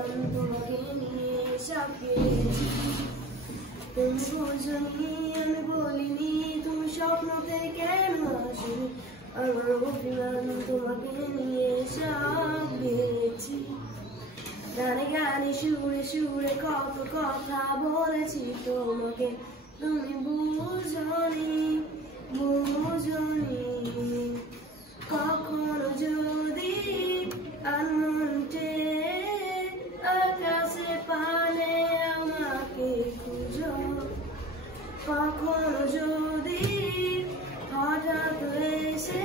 অভিমান তোমাকে নিয়ে সাকিয়েছি। তুমি বুঝনি আমি বলিনি, তুমি স্বপ্নতে কেন আসনি, আমার অভিমান তোমাকে নিয়ে সাকিয়েছি। গানে গানে সুরে সুরে কত কথা বলেছি তোমাকে, তুমি বুঝনি বুঝনি। কখনো যদি আনমন্টে আকাশে পানে আমাকে খুঁজো, কখনো যদি হঠাৎ এসে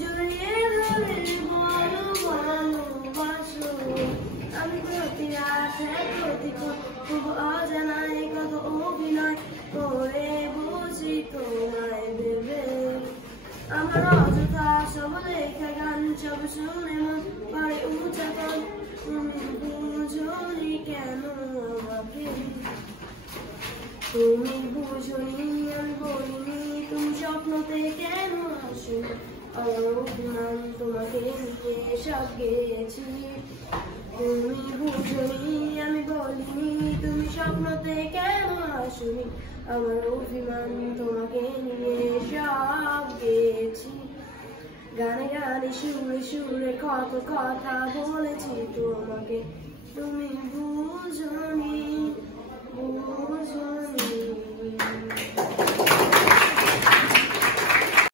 জড়িয়ে ধরে বলো ভালোবাসো। আমি প্রতি রাতে প্রতিক্ষণ খুব অজানায় কত অভিনয় করে বুঝি তোমায় ভেবে। আমার অযথা সব লেখা গান সব শুনে মন করে উচ্চাটন, তুমি বুঝনি কেন আমাকে। তুমি বুঝনি আমি বলিনি, তুমি স্বপ্নতে কেন আসনি, আমার অভিমান তোমাকে নিয়ে সাকিয়েছি। তুমি বুঝনি আমি বলিনি, তুমি স্বপ্নতে কেন আসনি, আমার অভিমান তোমাকে নিয়ে সাকিয়েছি। গানে গানে সুরে সুরে কত কথা বলেছি তোমাকে, তুমি বুঝনি বুঝনি।